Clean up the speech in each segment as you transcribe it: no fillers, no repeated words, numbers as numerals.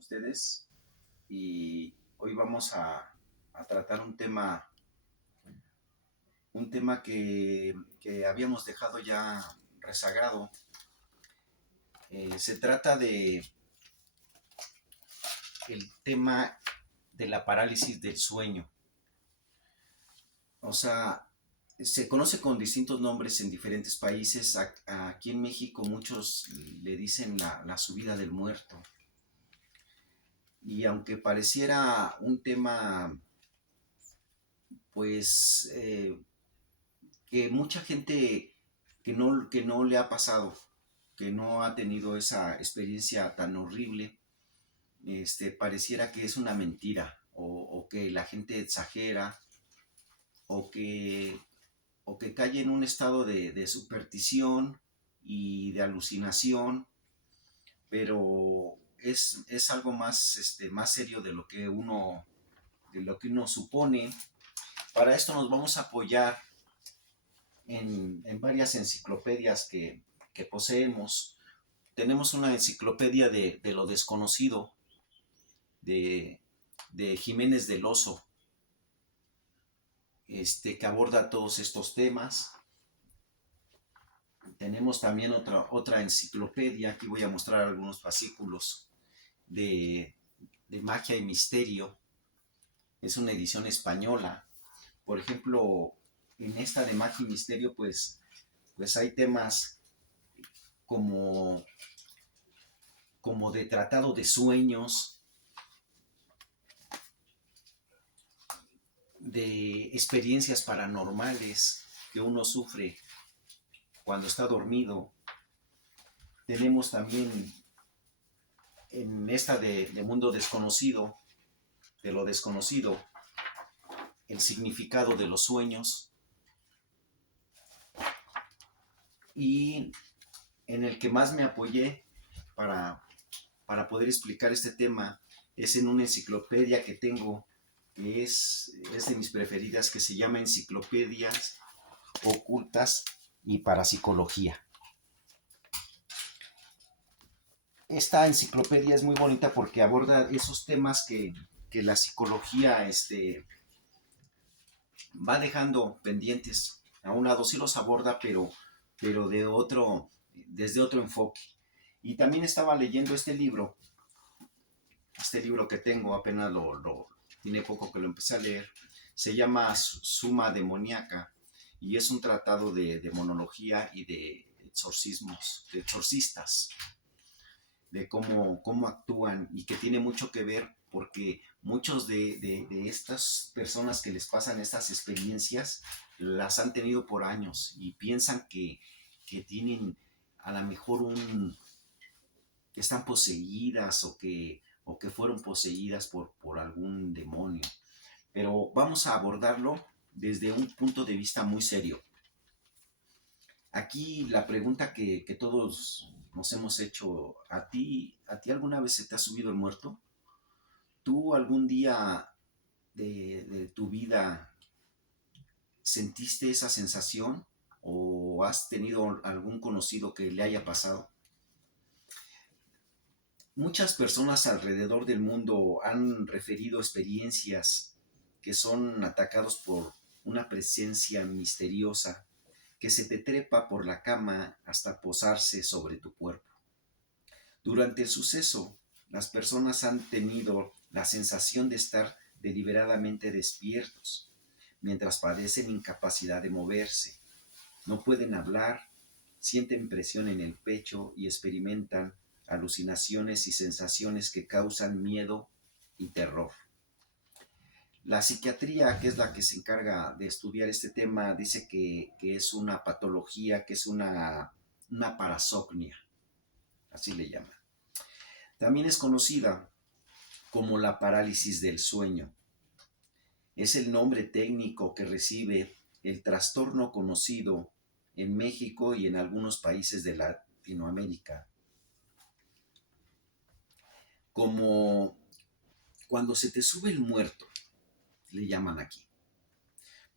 ustedes y hoy vamos a tratar un tema que habíamos dejado ya rezagado. Se trata de el tema de la parálisis del sueño. O sea, se conoce con distintos nombres en diferentes países. Aquí en México muchos le dicen la subida del muerto. Y aunque pareciera un tema, pues, que mucha gente que no le ha pasado, que no ha tenido esa experiencia tan horrible, pareciera que es una mentira o que la gente exagera o que, o que cae en un estado de superstición y de alucinación, pero es algo más, más serio de lo que uno supone. Para esto nos vamos a apoyar en varias enciclopedias que poseemos. Tenemos una enciclopedia de lo desconocido de, de Jiménez del Oso, que aborda todos estos temas. Tenemos también otra enciclopedia, aquí voy a mostrar algunos fascículos de magia y misterio. Es una edición española. Por ejemplo, en esta de magia y misterio, pues hay temas como, como de tratado de sueños, de experiencias paranormales que uno sufre cuando está dormido. Tenemos también en esta de mundo desconocido, de lo desconocido, el significado de los sueños, y en el que más me apoyé para, para poder explicar este tema es en una enciclopedia que tengo, que es de mis preferidas, que se llama Enciclopedias Ocultas y Parapsicología. Esta enciclopedia es muy bonita porque aborda esos temas que la psicología va dejando pendientes. A un lado sí los aborda, pero desde otro enfoque. Y también estaba leyendo este libro que tengo, apenas tiene poco que lo empecé a leer. Se llama Suma Demoníaca y es un tratado de demonología y de exorcismos, de exorcistas, de cómo actúan, y que tiene mucho que ver porque muchos de estas personas que les pasan estas experiencias las han tenido por años y piensan que tienen a lo mejor que están poseídas o que fueron poseídas por algún demonio. Pero vamos a abordarlo desde un punto de vista muy serio. Aquí la pregunta que todos nos hemos hecho: ¿a ti alguna vez se te ha subido el muerto? ¿Tú algún día de tu vida sentiste esa sensación o has tenido algún conocido que le haya pasado? Muchas personas alrededor del mundo han referido experiencias que son atacados por una presencia misteriosa que se te trepa por la cama hasta posarse sobre tu cuerpo. Durante el suceso, las personas han tenido la sensación de estar deliberadamente despiertos, mientras padecen incapacidad de moverse. No pueden hablar, sienten presión en el pecho y experimentan alucinaciones y sensaciones que causan miedo y terror. La psiquiatría, que es la que se encarga de estudiar este tema, dice que es una patología, que es una parasomnia, así le llaman. También es conocida como la parálisis del sueño. Es el nombre técnico que recibe el trastorno conocido en México y en algunos países de Latinoamérica como cuando se te sube el muerto, le llaman aquí.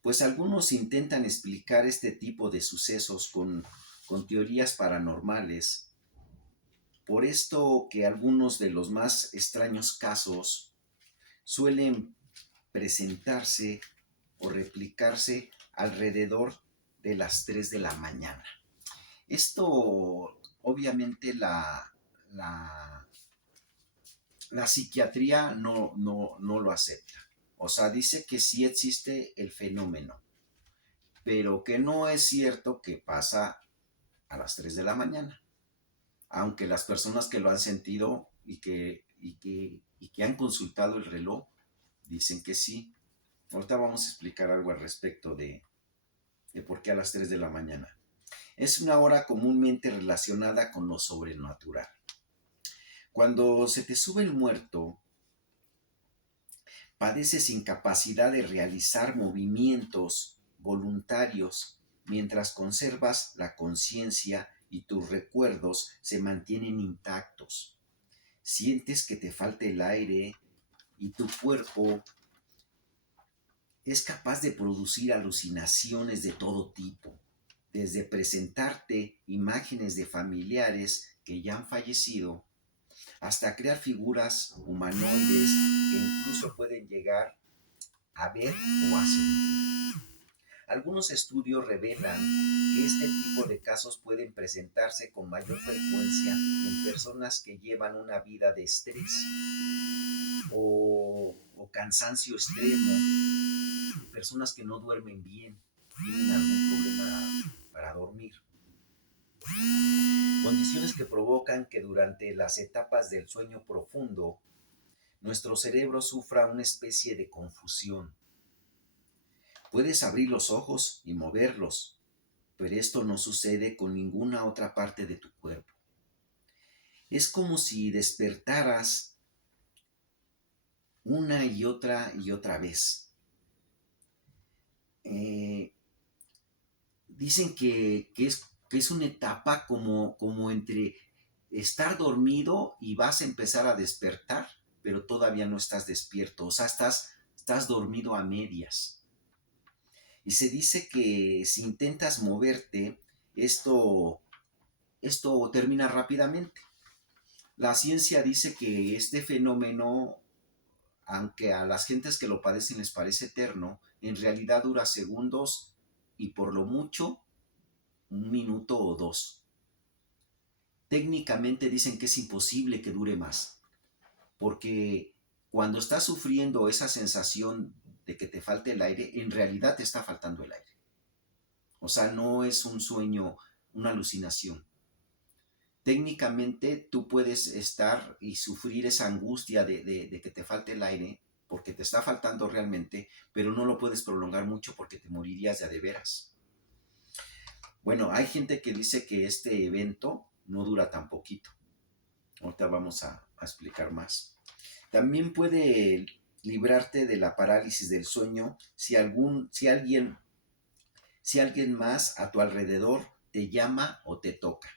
Pues algunos intentan explicar este tipo de sucesos con teorías paranormales, Por esto que algunos de los más extraños casos suelen presentarse o replicarse alrededor de las 3 de la mañana. Esto obviamente la, la psiquiatría no lo acepta. O sea, dice que sí existe el fenómeno, pero que no es cierto que pasa a las 3 de la mañana. Aunque las personas que lo han sentido y que han consultado el reloj dicen que sí. Ahorita vamos a explicar algo al respecto de por qué a las 3 de la mañana. Es una hora comúnmente relacionada con lo sobrenatural. Cuando se te sube el muerto, padeces incapacidad de realizar movimientos voluntarios mientras conservas la conciencia y tus recuerdos se mantienen intactos. Sientes que te falta el aire y tu cuerpo es capaz de producir alucinaciones de todo tipo, desde presentarte imágenes de familiares que ya han fallecido hasta crear figuras humanoides que incluso pueden llegar a ver o a sentir. Algunos estudios revelan que este tipo de casos pueden presentarse con mayor frecuencia en personas que llevan una vida de estrés o cansancio extremo, personas que no duermen bien, tienen algún problema para dormir. Condiciones que provocan que durante las etapas del sueño profundo nuestro cerebro sufra una especie de confusión. Puedes abrir los ojos y moverlos, pero esto no sucede con ninguna otra parte de tu cuerpo. Es como si despertaras una y otra vez. Eh, Dicen que es una etapa como entre estar dormido y vas a empezar a despertar, pero todavía no estás despierto, o sea, estás dormido a medias. Y se dice que si intentas moverte, esto, esto termina rápidamente. La ciencia dice que este fenómeno, aunque a las gentes que lo padecen les parece eterno, en realidad dura segundos y por lo mucho un minuto o dos. Técnicamente dicen que es imposible que dure más, porque cuando estás sufriendo esa sensación de que te falta el aire, en realidad te está faltando el aire. O sea, no es un sueño, una alucinación. Técnicamente tú puedes estar y sufrir esa angustia de que te falte el aire, porque te está faltando realmente, pero no lo puedes prolongar mucho porque te morirías de a de veras. Bueno, hay gente que dice que este evento no dura tan poquito. Ahorita vamos a explicar más. También puede librarte de la parálisis del sueño si alguien más a tu alrededor te llama o te toca.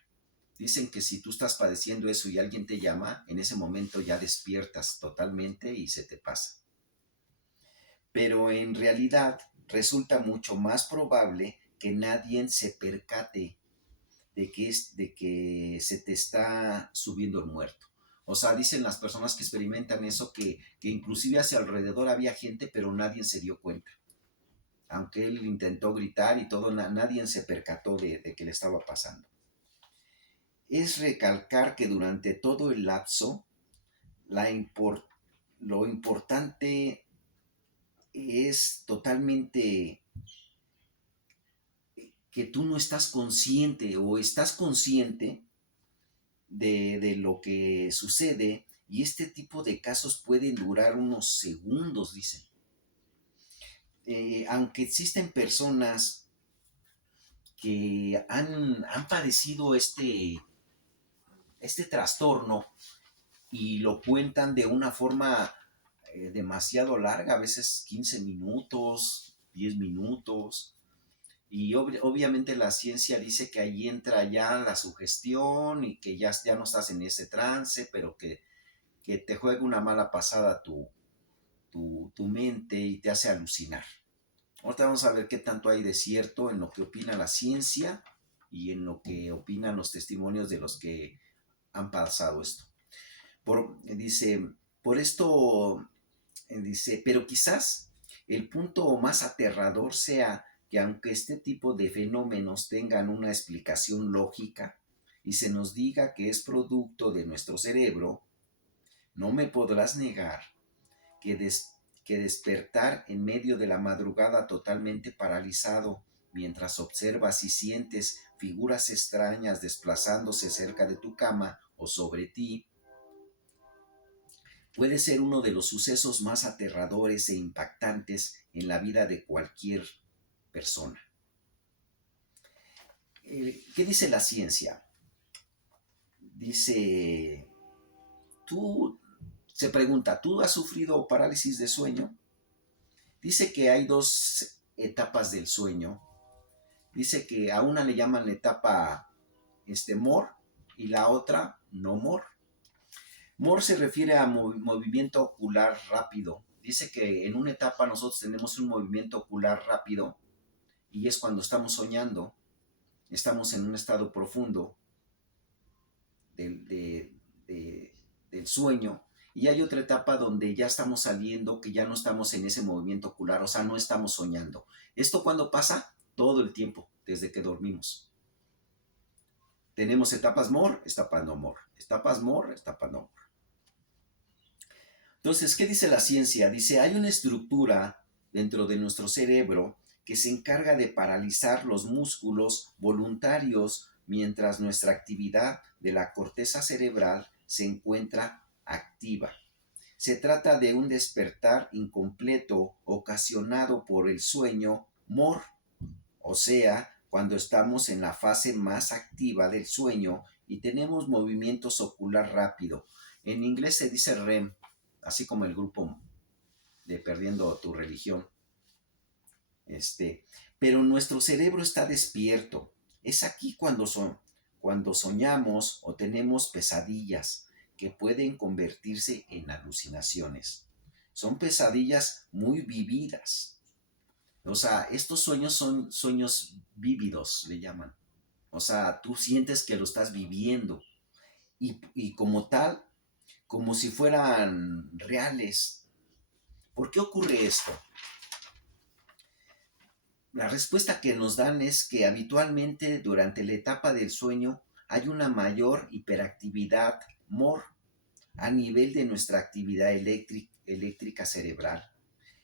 Dicen que si tú estás padeciendo eso y alguien te llama, en ese momento ya despiertas totalmente y se te pasa. Pero en realidad resulta mucho más probable que nadie se percate de que se te está subiendo el muerto. O sea, dicen las personas que experimentan eso que inclusive hacia alrededor había gente, pero nadie se dio cuenta. Aunque él intentó gritar y todo, nadie se percató de que le estaba pasando. Es recalcar que durante todo el lapso, la import lo importante es totalmente que tú no estás consciente o estás consciente de lo que sucede y este tipo de casos pueden durar unos segundos, dicen. Aunque existen personas que han padecido este trastorno y lo cuentan de una forma demasiado larga, a veces 15 minutos, 10 minutos, y obviamente la ciencia dice que ahí entra ya la sugestión y que ya no estás en ese trance, pero que te juega una mala pasada tu mente y te hace alucinar. Ahorita vamos a ver qué tanto hay de cierto en lo que opina la ciencia y en lo que opinan los testimonios de los que han pasado esto. Dice, por esto, dice, pero quizás el punto más aterrador sea que aunque este tipo de fenómenos tengan una explicación lógica y se nos diga que es producto de nuestro cerebro, no me podrás negar que, que despertar en medio de la madrugada totalmente paralizado mientras observas y sientes figuras extrañas desplazándose cerca de tu cama o sobre ti, puede ser uno de los sucesos más aterradores e impactantes en la vida de cualquier persona. ¿Qué dice la ciencia? Dice, tú, se pregunta, ¿tú has sufrido parálisis de sueño? Dice que hay dos etapas del sueño. Dice que a una le llaman la etapa MOR y la otra no MOR. MOR se refiere a movimiento ocular rápido. Dice que en una etapa nosotros tenemos un movimiento ocular rápido y es cuando estamos soñando, estamos en un estado profundo del sueño, y hay otra etapa donde ya estamos saliendo, que ya no estamos en ese movimiento ocular, o sea, no estamos soñando. ¿Esto cuando pasa? Todo el tiempo, desde que dormimos. Tenemos etapas MOR, etapas no MOR, etapas MOR, etapas no MOR. Entonces, ¿qué dice la ciencia? Dice, hay una estructura dentro de nuestro cerebro que se encarga de paralizar los músculos voluntarios mientras nuestra actividad de la corteza cerebral se encuentra activa. Se trata de un despertar incompleto ocasionado por el sueño MOR, o sea, cuando estamos en la fase más activa del sueño y tenemos movimientos ocular rápido. En inglés se dice REM, así como el grupo de Perdiendo tu Religión. Pero nuestro cerebro está despierto. Es aquí cuando soñamos o tenemos pesadillas que pueden convertirse en alucinaciones. Son pesadillas muy vividas. O sea, estos sueños son sueños vívidos, le llaman. O sea, tú sientes que lo estás viviendo y como tal, como si fueran reales. ¿Por qué ocurre esto? La respuesta que nos dan es que habitualmente durante la etapa del sueño hay una mayor hiperactividad MOR a nivel de nuestra actividad eléctrica cerebral.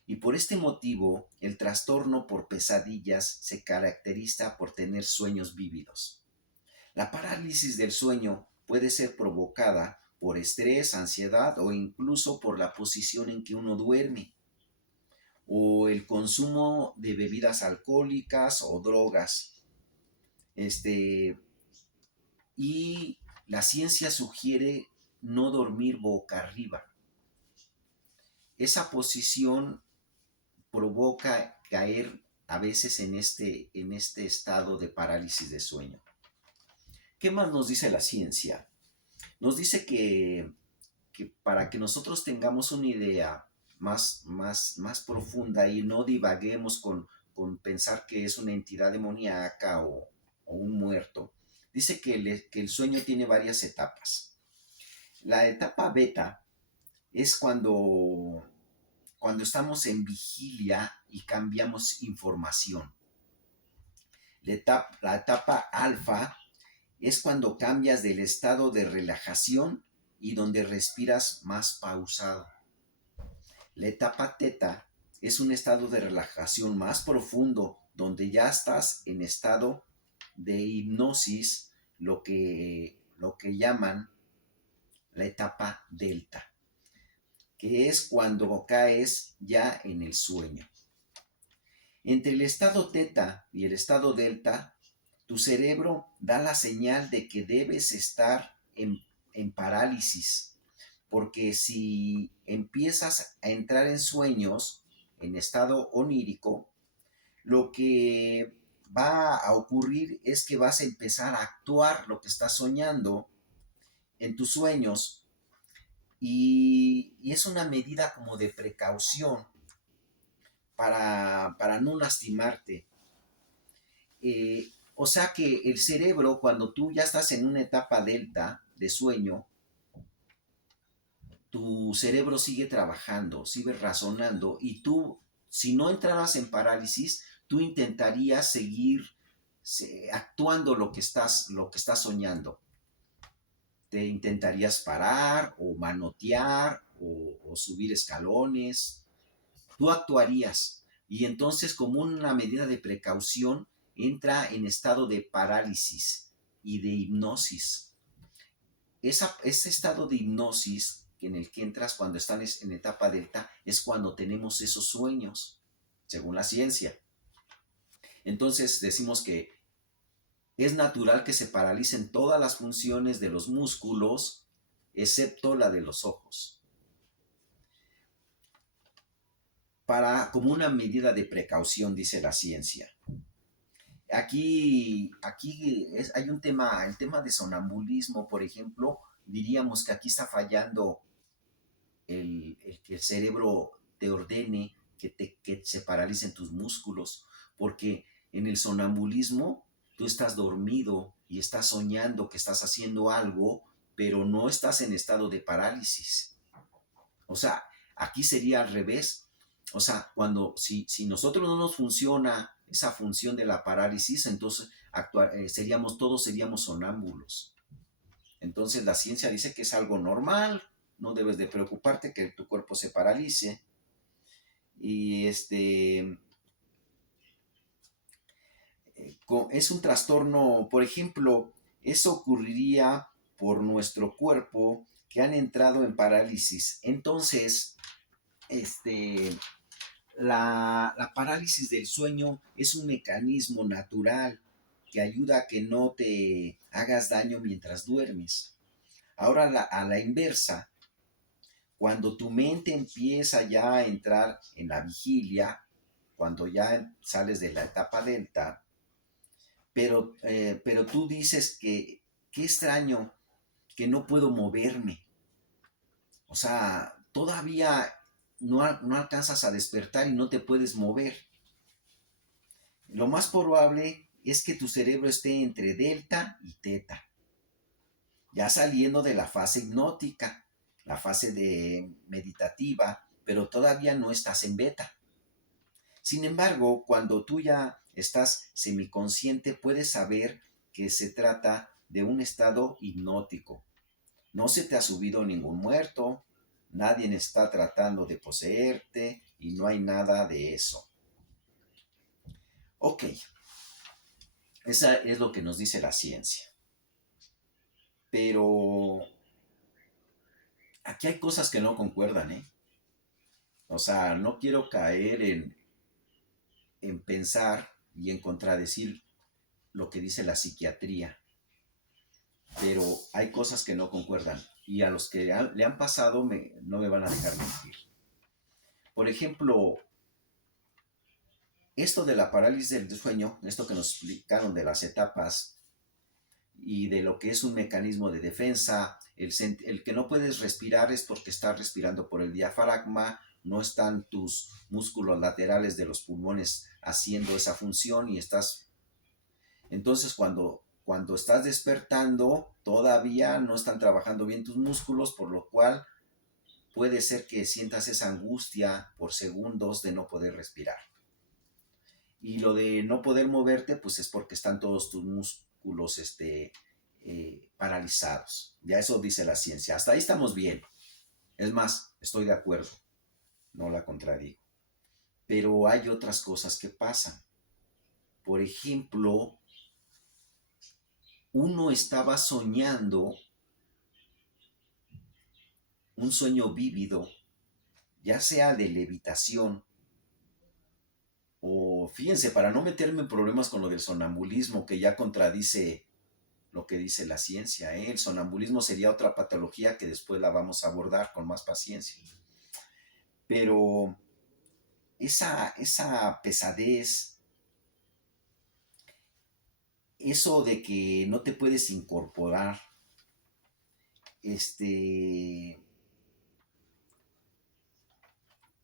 Y por este motivo, el trastorno por pesadillas se caracteriza por tener sueños vívidos. La parálisis del sueño puede ser provocada por estrés, ansiedad o incluso por la posición en que uno duerme, o el consumo de bebidas alcohólicas o drogas. Y la ciencia sugiere no dormir boca arriba. Esa posición provoca caer a veces en este estado de parálisis de sueño. ¿Qué más nos dice la ciencia? Nos dice que para que nosotros tengamos una idea más profunda y no divaguemos con pensar que es una entidad demoníaca o un muerto, dice que el sueño tiene varias etapas. La etapa beta es cuando estamos en vigilia y cambiamos información. La etapa alfa es cuando cambias del estado de relajación y donde respiras más pausado. La etapa teta es un estado de relajación más profundo donde ya estás en estado de hipnosis, lo que llaman la etapa delta, que es cuando caes ya en el sueño. Entre el estado teta y el estado delta, tu cerebro da la señal de que debes estar en parálisis, porque si empiezas a entrar en sueños, en estado onírico, lo que va a ocurrir es que vas a empezar a actuar lo que estás soñando en tus sueños, y es una medida como de precaución para no lastimarte. O sea que el cerebro, cuando tú ya estás en una etapa delta, de sueño, tu cerebro sigue trabajando, sigue razonando y tú, si no entraras en parálisis, tú intentarías seguir actuando lo que estás soñando. Te intentarías parar o manotear o subir escalones. Tú actuarías y entonces como una medida de precaución entra en estado de parálisis y de hipnosis. Ese estado de hipnosis en el que entras cuando estás en etapa delta es cuando tenemos esos sueños, según la ciencia. Entonces decimos que es natural que se paralicen todas las funciones de los músculos, excepto la de los ojos, como una medida de precaución, dice la ciencia. Aquí hay un tema, el tema de sonambulismo, por ejemplo, diríamos que aquí está fallando el que el cerebro te ordene que se paralicen tus músculos, porque en el sonambulismo tú estás dormido y estás soñando que estás haciendo algo, pero no estás en estado de parálisis. O sea, aquí sería al revés. O sea, si nosotros no nos funciona esa función de la parálisis, entonces todos seríamos sonámbulos. Entonces la ciencia dice que es algo normal, no debes de preocuparte que tu cuerpo se paralice. Y es un trastorno, por ejemplo, eso ocurriría por nuestro cuerpo que han entrado en parálisis. Entonces, la parálisis del sueño es un mecanismo natural que ayuda a que no te hagas daño mientras duermes. Ahora a la inversa, cuando tu mente empieza ya a entrar en la vigilia, cuando ya sales de la etapa delta, pero tú dices que qué extraño que no puedo moverme. O sea, todavía no alcanzas a despertar y no te puedes mover. Lo más probable es que tu cerebro esté entre delta y teta, ya saliendo de la fase hipnótica, la fase de meditativa, pero todavía no estás en beta. Sin embargo, cuando tú ya estás semiconsciente, puedes saber que se trata de un estado hipnótico. No se te ha subido ningún muerto, nadie está tratando de poseerte y no hay nada de eso. Ok, esa es lo que nos dice la ciencia. Pero aquí hay cosas que no concuerdan, ¿eh? O sea, no quiero caer en pensar y en contradecir lo que dice la psiquiatría, pero hay cosas que no concuerdan y a los que le han pasado no me van a dejar mentir. Por ejemplo, esto de la parálisis del sueño, esto que nos explicaron de las etapas y de lo que es un mecanismo de defensa, el que no puedes respirar es porque estás respirando por el diafragma, no están tus músculos laterales de los pulmones haciendo esa función y estás... Entonces cuando estás despertando todavía no están trabajando bien tus músculos, por lo cual puede ser que sientas esa angustia por segundos de no poder respirar. Y lo de no poder moverte, pues es porque están todos tus músculos paralizados. Ya eso dice la ciencia. Hasta ahí estamos bien. Es más, estoy de acuerdo. No la contradigo. Pero hay otras cosas que pasan. Por ejemplo, uno estaba soñando un sueño vívido, ya sea de levitación, o fíjense, para no meterme en problemas con lo del sonambulismo, que ya contradice lo que dice la ciencia, ¿eh? El sonambulismo sería otra patología que después la vamos a abordar con más paciencia. Pero esa pesadez, eso de que no te puedes incorporar,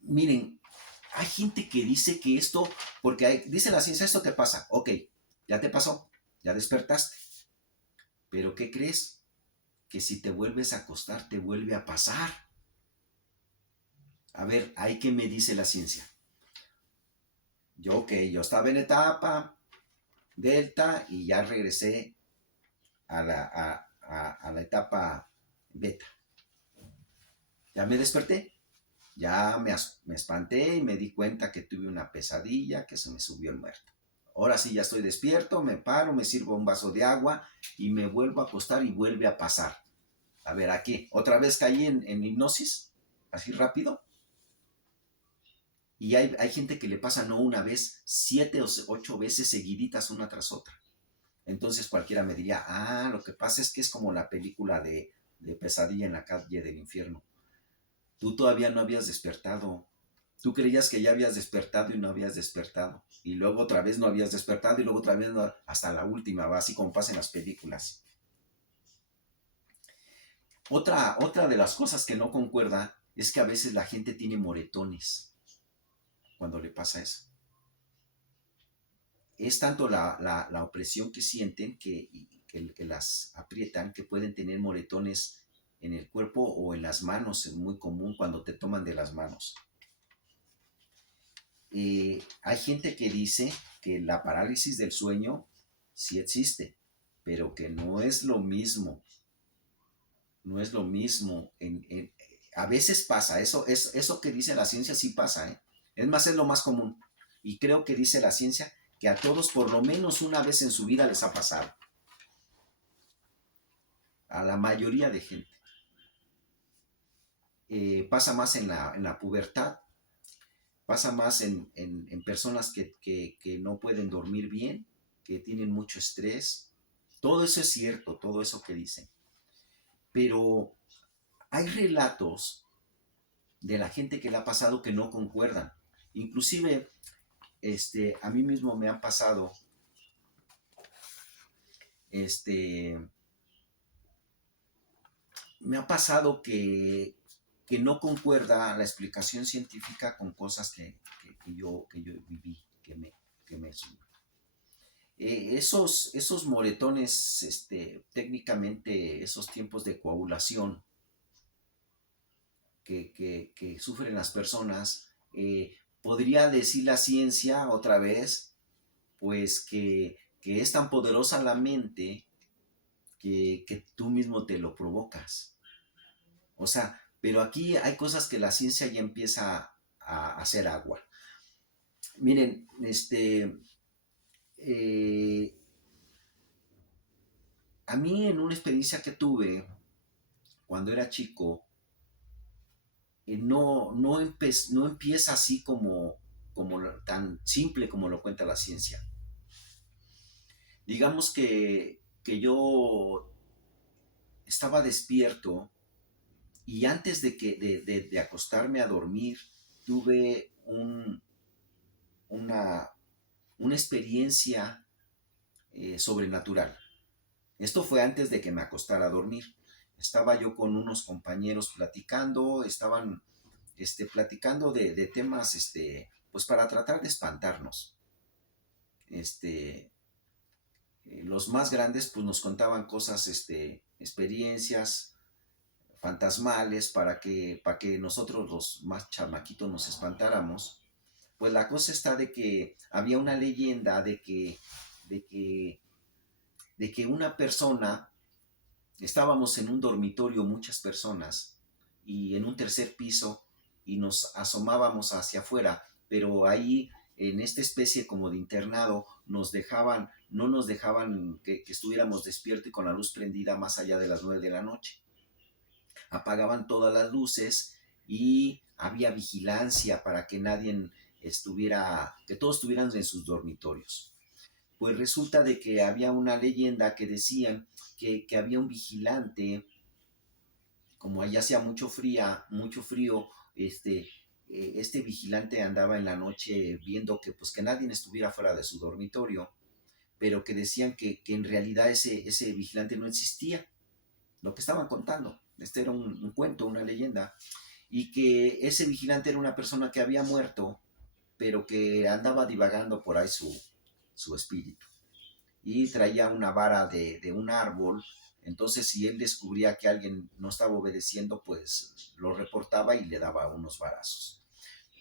miren, hay gente que dice que esto, porque dice la ciencia, esto te pasa, ok, ya te pasó, ya despertaste, pero ¿qué crees? que si te vuelves a acostar te vuelve a pasar. A ver, ¿ahí qué me dice la ciencia? Yo estaba en etapa delta y ya regresé a la etapa beta. Ya me desperté, ya me espanté y me di cuenta que tuve una pesadilla, que se me subió el muerto. Ahora sí ya estoy despierto, me paro, me sirvo un vaso de agua y me vuelvo a acostar y vuelve a pasar. A ver, aquí, otra vez caí en hipnosis, así rápido. Y hay gente que le pasa no una vez, 7 o 8 veces seguiditas una tras otra. Entonces cualquiera me diría, lo que pasa es que es como la película de Pesadilla en la calle del infierno. Tú todavía no habías despertado. Tú creías que ya habías despertado y no habías despertado. Y luego otra vez no habías despertado y luego otra vez no, hasta la última, va así como pasa en las películas. Otra de las cosas que no concuerda es que a veces la gente tiene moretones cuando le pasa eso. Es tanto la opresión que sienten que las aprietan que pueden tener moretones en el cuerpo o en las manos. Es muy común cuando te toman de las manos. Hay gente que dice que la parálisis del sueño sí existe, pero que no es lo mismo. No es lo mismo. A veces pasa, eso que dice la ciencia sí pasa, ¿eh? Es más, es lo más común. Y creo que dice la ciencia que a todos por lo menos una vez en su vida les ha pasado. A la mayoría de gente. Pasa más en la pubertad, pasa más en personas que no pueden dormir bien, que tienen mucho estrés. Todo eso es cierto, todo eso que dicen. Pero hay relatos de la gente que le ha pasado que no concuerdan. Inclusive, a mí mismo me han pasado, este, me ha pasado que no concuerda la explicación científica con cosas que yo viví, que me esos moretones, técnicamente esos tiempos de coagulación que sufren las personas, podría decir la ciencia otra vez, pues que es tan poderosa la mente que tú mismo te lo provocas. O sea, pero aquí hay cosas que la ciencia ya empieza a hacer agua. Miren, eh, a mí en una experiencia que tuve cuando era chico, no empieza así como tan simple como lo cuenta la ciencia. Digamos que yo estaba despierto y antes de acostarme a dormir tuve una, una experiencia sobrenatural. Esto fue antes de que me acostara a dormir. Estaba yo con unos compañeros platicando, estaban platicando de temas, pues para tratar de espantarnos. Los más grandes pues nos contaban cosas, experiencias fantasmales para que nosotros los más chamaquitos nos espantáramos. Pues la cosa está de que había una leyenda de que, de que una persona, estábamos en un dormitorio muchas personas y en un tercer piso y nos asomábamos hacia afuera, pero ahí en esta especie como de internado no nos dejaban que estuviéramos despiertos y con la luz prendida más allá de las 9 de la noche. Apagaban todas las luces y había vigilancia para que nadie que todos estuvieran en sus dormitorios. Pues resulta de que había una leyenda que decían que había un vigilante, como allá hacía mucho frío, este vigilante andaba en la noche viendo que nadie estuviera fuera de su dormitorio, pero que decían que en realidad ese vigilante no existía, lo que estaban contando. Este era un cuento, una leyenda, y que ese vigilante era una persona que había muerto, pero que andaba divagando por ahí su espíritu. Y traía una vara de un árbol Entonces, si él descubría que alguien no estaba obedeciendo, pues lo reportaba y le daba unos varazos.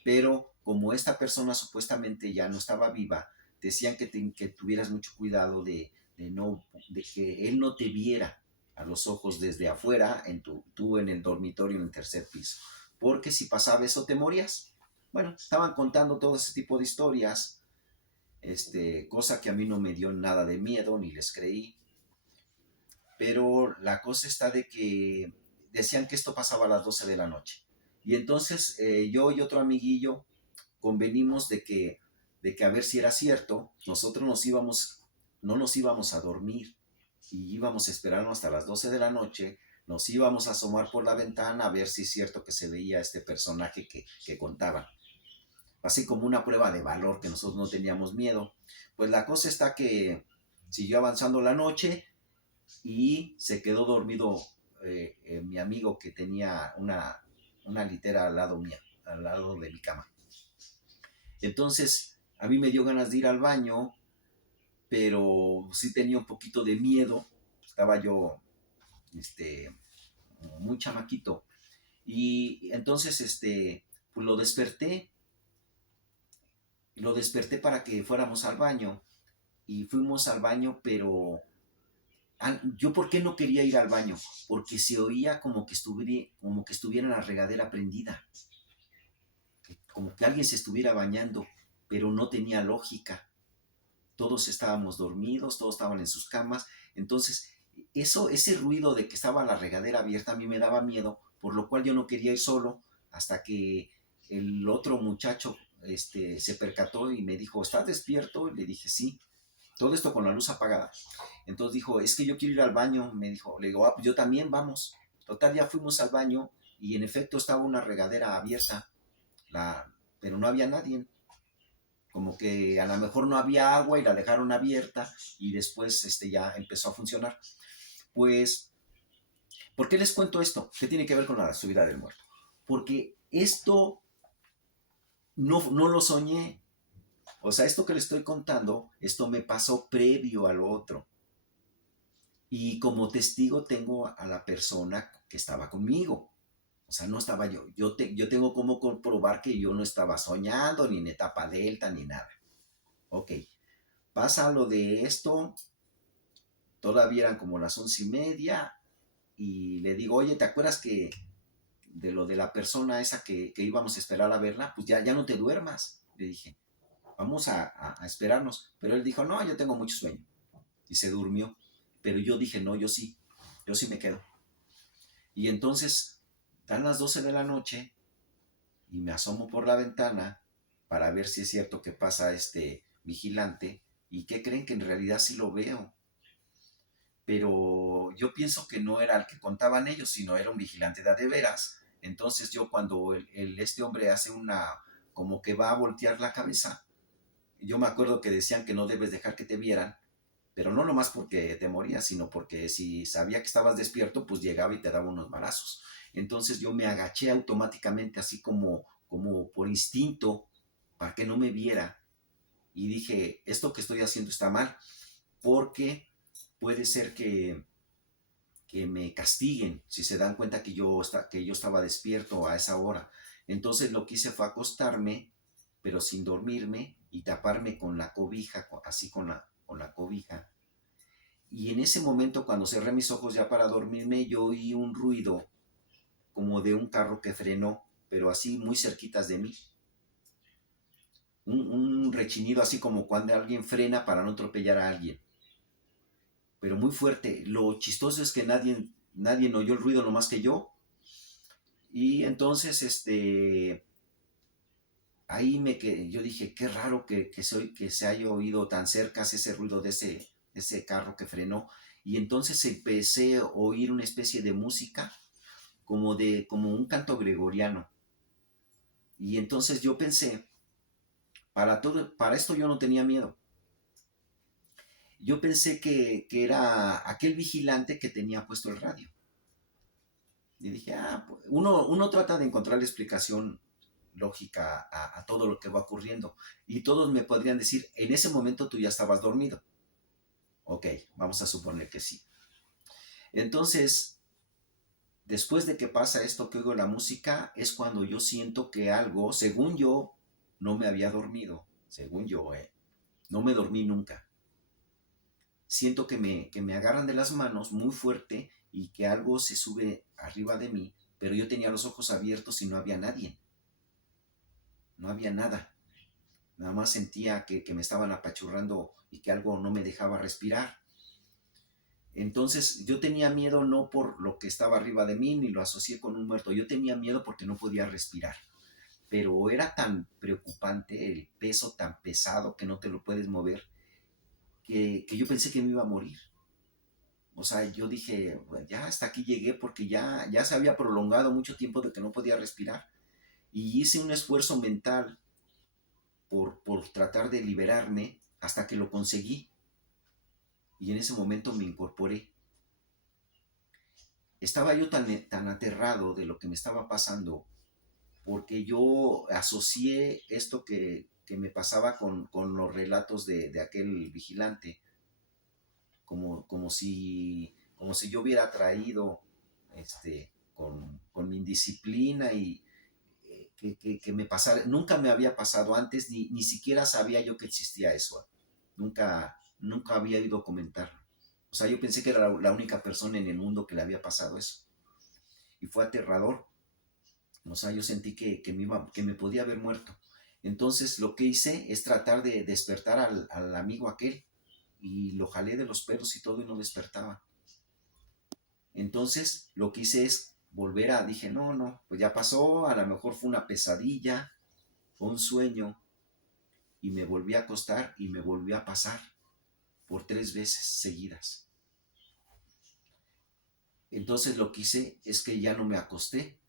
Pero como esta persona supuestamente ya no estaba viva, decían que tuvieras mucho cuidado de que él no te viera a los ojos desde afuera, tú en el dormitorio en el tercer piso, porque si pasaba eso te morías. Bueno, estaban contando todo ese tipo de historias, cosa que a mí no me dio nada de miedo, ni les creí, pero la cosa está de que decían que esto pasaba a las 12 de la noche. Y entonces yo y otro amiguillo convenimos de que a ver si era cierto, nosotros no nos íbamos a dormir y íbamos a esperarnos hasta las 12 de la noche, nos íbamos a asomar por la ventana a ver si es cierto que se veía este personaje que contaban. Así como una prueba de valor, que nosotros no teníamos miedo. Pues la cosa está que siguió avanzando la noche y se quedó dormido mi amigo que tenía una litera al lado mía, al lado de mi cama. Entonces, a mí me dio ganas de ir al baño, pero sí tenía un poquito de miedo. Estaba yo, este, muy chamaquito. Y entonces, pues lo desperté para que fuéramos al baño. Y fuimos al baño, pero yo por qué no quería ir al baño, porque se oía como que estuviera la regadera prendida, como que alguien se estuviera bañando, pero no tenía lógica. Todos estábamos dormidos, todos estaban en sus camas, entonces ese ruido de que estaba la regadera abierta a mí me daba miedo, por lo cual yo no quería ir solo, hasta que el otro muchacho se percató y me dijo, ¿estás despierto? Y le dije, sí, todo esto con la luz apagada. Entonces dijo, es que yo quiero ir al baño, me dijo, le digo, pues yo también, vamos. Total, ya fuimos al baño y en efecto estaba una regadera abierta, pero no había nadie. Como que a lo mejor no había agua y la dejaron abierta y después ya empezó a funcionar. Pues, ¿por qué les cuento esto? ¿Qué tiene que ver con la subida del muerto? Porque esto no lo soñé. O sea, esto que les estoy contando, esto me pasó previo a lo otro. Y como testigo tengo a la persona que estaba conmigo. O sea, no estaba yo. Yo tengo como comprobar que yo no estaba soñando, ni en etapa delta, ni nada. Ok, pasa lo de esto, todavía eran como las 11:30 y le digo, oye, ¿te acuerdas que de lo de la persona esa que íbamos a esperar a verla? Pues ya no te duermas, le dije, vamos a esperarnos. Pero él dijo, no, yo tengo mucho sueño. Y se durmió. Pero yo dije, no, yo sí me quedo. Y entonces dan las 12 de la noche y me asomo por la ventana para ver si es cierto que pasa este vigilante. ¿Y qué creen? Que en realidad sí lo veo. Pero yo pienso que no era el que contaban ellos, sino era un vigilante de veras. Entonces yo cuando este hombre hace como que va a voltear la cabeza, yo me acuerdo que decían que no debes dejar que te vieran, pero no nomás porque te morías, sino porque si sabía que estabas despierto, pues llegaba y te daba unos marazos. Entonces yo me agaché automáticamente, así como por instinto, para que no me viera. Y dije, esto que estoy haciendo está mal, porque puede ser que me castiguen si se dan cuenta que yo estaba despierto a esa hora. Entonces lo que hice fue acostarme, pero sin dormirme y taparme con la cobija, así con la cobija. Y en ese momento, cuando cerré mis ojos ya para dormirme, yo oí un ruido como de un carro que frenó, pero así muy cerquitas de mí. Un rechinido así como cuando alguien frena para no atropellar a alguien, pero muy fuerte. Lo chistoso es que nadie oyó el ruido nomás que yo. Y entonces, ahí yo dije, qué raro que se haya oído tan cerca ese ruido de ese carro que frenó. Y entonces empecé a oír una especie de música como un canto gregoriano. Y entonces yo pensé, para esto yo no tenía miedo. Yo pensé que era aquel vigilante que tenía puesto el radio. Y dije, pues, uno trata de encontrar la explicación lógica a todo lo que va ocurriendo. Y todos me podrían decir, en ese momento tú ya estabas dormido. Ok, vamos a suponer que sí. Entonces, después de que pasa esto que oigo la música, es cuando yo siento que algo, según yo, no me había dormido, según yo, no me dormí nunca. Siento que me agarran de las manos muy fuerte y que algo se sube arriba de mí, pero yo tenía los ojos abiertos y no había nadie, no había nada. Nada más sentía que me estaban apachurrando y que algo no me dejaba respirar. Entonces yo tenía miedo no por lo que estaba arriba de mí ni lo asocié con un muerto, yo tenía miedo porque no podía respirar. Pero era tan preocupante el peso tan pesado que no te lo puedes mover que yo pensé que me iba a morir. O sea, yo dije, "Bueno, ya hasta aquí llegué porque ya se había prolongado mucho tiempo de que no podía respirar. Y hice un esfuerzo mental por tratar de liberarme hasta que lo conseguí. Y en ese momento me incorporé. Estaba yo tan aterrado de lo que me estaba pasando porque yo asocié esto que me pasaba con los relatos de aquel vigilante, como si yo hubiera traído con mi indisciplina y que me pasara. Nunca me había pasado antes, ni siquiera sabía yo que existía eso. Nunca había oído comentarlo. O sea, yo pensé que era la única persona en el mundo que le había pasado eso. Y fue aterrador. O sea, yo sentí que me podía haber muerto. Entonces lo que hice es tratar de despertar al amigo aquel y lo jalé de los pelos y todo y no despertaba. Entonces lo que hice es dije, no, no, pues ya pasó, a lo mejor fue una pesadilla o un sueño y me volví a acostar y me volvió a pasar por 3 veces seguidas. Entonces lo que hice es que ya no me acosté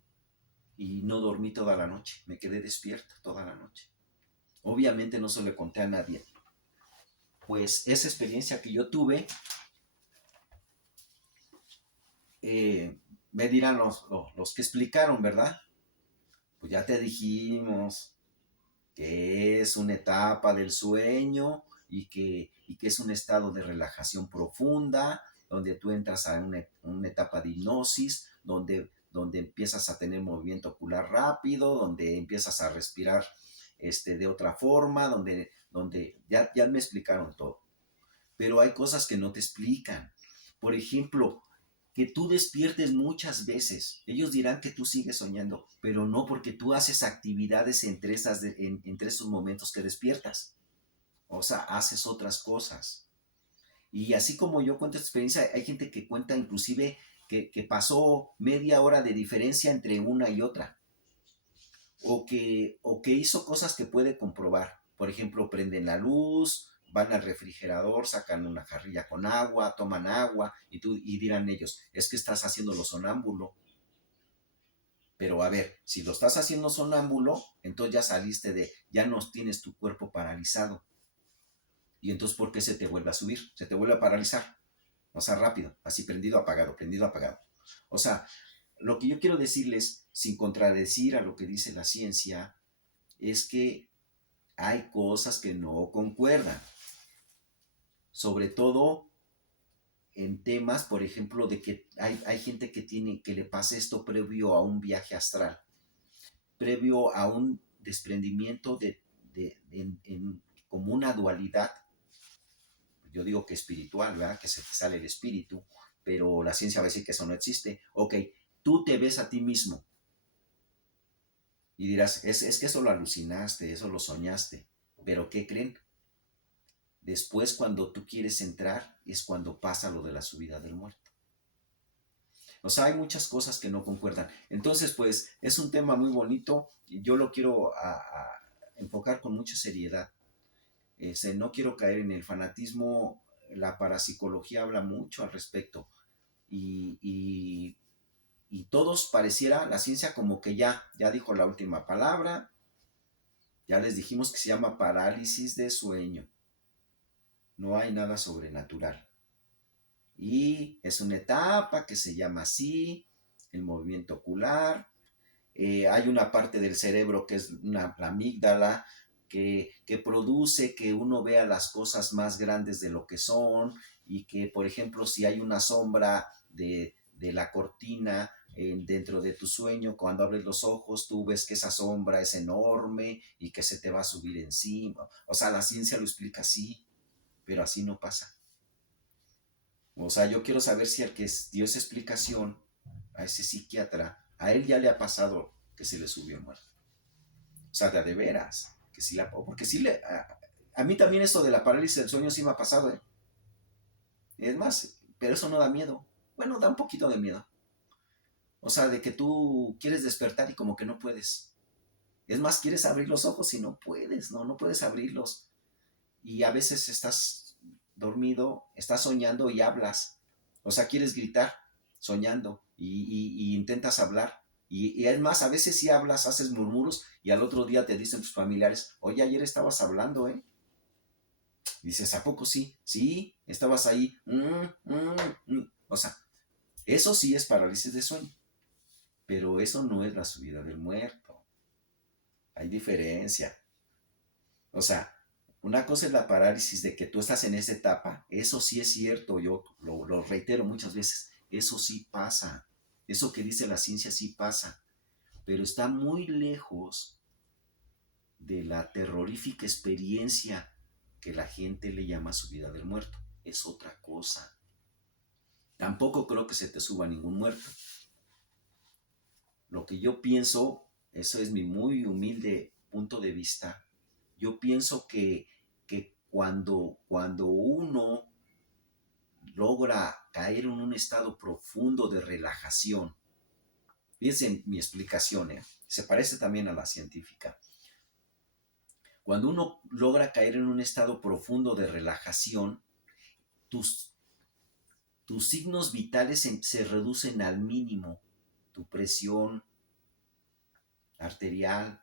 y no dormí toda la noche, me quedé despierto toda la noche. Obviamente no se lo conté a nadie. Pues esa experiencia que yo tuve, me dirán los que explicaron, ¿verdad? Pues ya te dijimos que es una etapa del sueño y que es un estado de relajación profunda, donde tú entras a una etapa de hipnosis, donde empiezas a tener movimiento ocular rápido, donde empiezas a respirar de otra forma, donde ya me explicaron todo. Pero hay cosas que no te explican. Por ejemplo, que tú despiertes muchas veces. Ellos dirán que tú sigues soñando, pero no, porque tú haces actividades entre esos momentos que despiertas. O sea, haces otras cosas. Y así como yo cuento esta experiencia, hay gente que cuenta inclusive que pasó media hora de diferencia entre una y otra. O que hizo cosas que puede comprobar. Por ejemplo, prenden la luz, van al refrigerador, sacan una jarrilla con agua, toman agua y dirán ellos, es que estás haciéndolo sonámbulo. Pero a ver, si lo estás haciendo sonámbulo, entonces ya no tienes tu cuerpo paralizado. Y entonces, ¿por qué se te vuelve a subir? Se te vuelve a paralizar. O sea, rápido, así prendido, apagado, prendido, apagado. O sea, lo que yo quiero decirles, sin contradecir a lo que dice la ciencia, es que hay cosas que no concuerdan. Sobre todo en temas, por ejemplo, de que hay gente que le pasa esto previo a un viaje astral, previo a un desprendimiento como una dualidad. Yo digo que espiritual, ¿verdad? Que se te sale el espíritu, pero la ciencia va a decir que eso no existe. Ok, tú te ves a ti mismo y dirás, es que eso lo alucinaste, eso lo soñaste, pero ¿qué creen? Después, cuando tú quieres entrar, es cuando pasa lo de la subida del muerto. O sea, hay muchas cosas que no concuerdan. Entonces, pues, es un tema muy bonito y yo lo quiero enfocar con mucha seriedad. No quiero caer en el fanatismo. La parapsicología habla mucho al respecto. Y, y, y todos pareciera, la ciencia como que ya dijo la última palabra. Ya les dijimos que se llama parálisis de sueño. No hay nada sobrenatural. Y es una etapa que se llama así, el movimiento ocular. Hay una parte del cerebro que es la amígdala, que produce que uno vea las cosas más grandes de lo que son y que, por ejemplo, si hay una sombra de la cortina dentro de tu sueño. Cuando abres los ojos, tú ves que esa sombra es enorme y que se te va a subir encima. O sea, la ciencia lo explica así, pero así no pasa. O sea, yo quiero saber si al que dio esa explicación, a ese psiquiatra, a él ya le ha pasado que se le subió el muerto. O sea, de veras, que sí la, porque sí le, a mí también esto de la parálisis del sueño sí me ha pasado, ¿eh? Es más, pero eso no da miedo. Bueno, da un poquito de miedo. O sea, de que tú quieres despertar y como que no puedes. Es más, quieres abrir los ojos y no puedes, no puedes abrirlos. Y a veces estás dormido, estás soñando y hablas. O sea, quieres gritar soñando y intentas hablar. Y es más, a veces sí hablas, haces murmuros y al otro día te dicen tus familiares, oye, ayer estabas hablando, ¿eh? Y dices, ¿a poco sí? Sí, estabas ahí. O sea, eso sí es parálisis de sueño, pero eso no es la subida del muerto. Hay diferencia. O sea, una cosa es la parálisis de que tú estás en esa etapa. Eso sí es cierto, yo lo reitero muchas veces. Eso sí pasa. Eso que dice la ciencia sí pasa. Pero está muy lejos de la terrorífica experiencia que la gente le llama subida del muerto. Es otra cosa. Tampoco creo que se te suba ningún muerto. Lo que yo pienso, eso es mi muy humilde punto de vista, yo pienso que cuando uno logra caer en un estado profundo de relajación, fíjense mi explicación, se parece también a la científica, cuando uno logra caer en un estado profundo de relajación, tus, tus signos vitales se reducen al mínimo, tu presión arterial,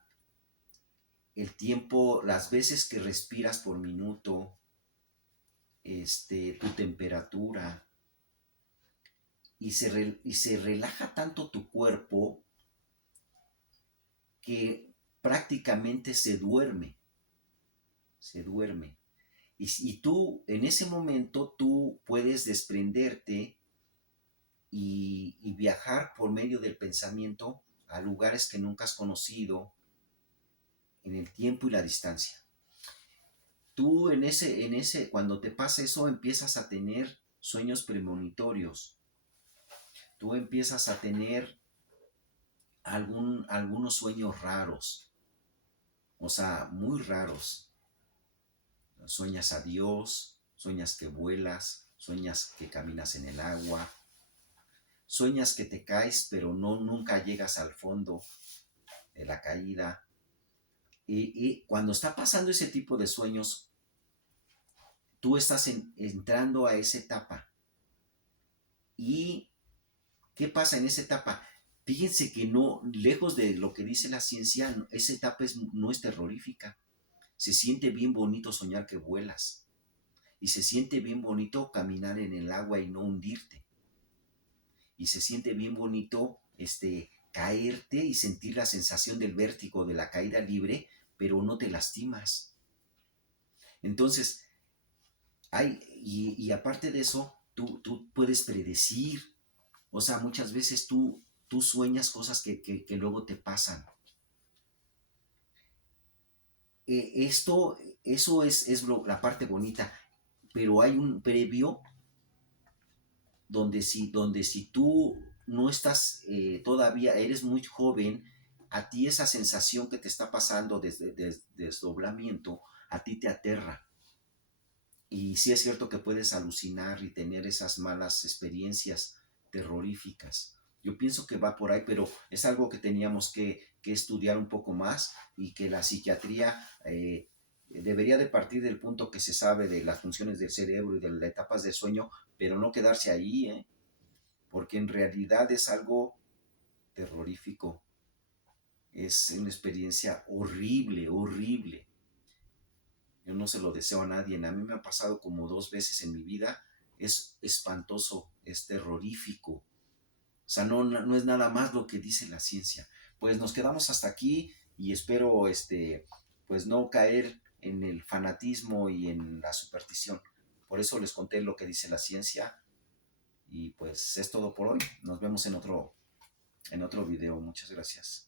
el tiempo, las veces que respiras por minuto, tu temperatura, y se relaja tanto tu cuerpo que prácticamente se duerme. Y tú, en ese momento, tú puedes desprenderte y viajar por medio del pensamiento a lugares que nunca has conocido en el tiempo y la distancia. Tú cuando te pasa eso, empiezas a tener sueños premonitorios. Tú empiezas a tener algunos sueños raros, o sea, muy raros. Sueñas a Dios, sueñas que vuelas, sueñas que caminas en el agua, sueñas que te caes, pero nunca llegas al fondo de la caída. Y cuando está pasando ese tipo de sueños, tú estás entrando a esa etapa. ¿Y qué pasa en esa etapa? Fíjense que no, lejos de lo que dice la ciencia, esa etapa no es terrorífica. Se siente bien bonito soñar que vuelas. Y se siente bien bonito caminar en el agua y no hundirte. Y se siente bien bonito caerte y sentir la sensación del vértigo de la caída libre, pero no te lastimas. Entonces, y aparte de eso, tú puedes predecir. O sea, muchas veces tú sueñas cosas que luego te pasan. Eso es la parte bonita, pero hay un previo donde si tú no estás todavía, eres muy joven, a ti esa sensación que te está pasando desde desdoblamiento, a ti te aterra. Y sí es cierto que puedes alucinar y tener esas malas experiencias terroríficas. Yo pienso que va por ahí, pero es algo que teníamos que estudiar un poco más y que la psiquiatría debería de partir del punto que se sabe de las funciones del cerebro y de las etapas del sueño, pero no quedarse ahí, porque en realidad es algo terrorífico. Es una experiencia horrible, horrible. Yo no se lo deseo a nadie. A mí me ha pasado como 2 veces en mi vida. Es espantoso, es terrorífico. O sea, no es nada más lo que dice la ciencia. Pues nos quedamos hasta aquí y espero pues no caer en el fanatismo y en la superstición. Por eso les conté lo que dice la ciencia Y pues es todo por hoy. Nos vemos en otro video. Muchas gracias.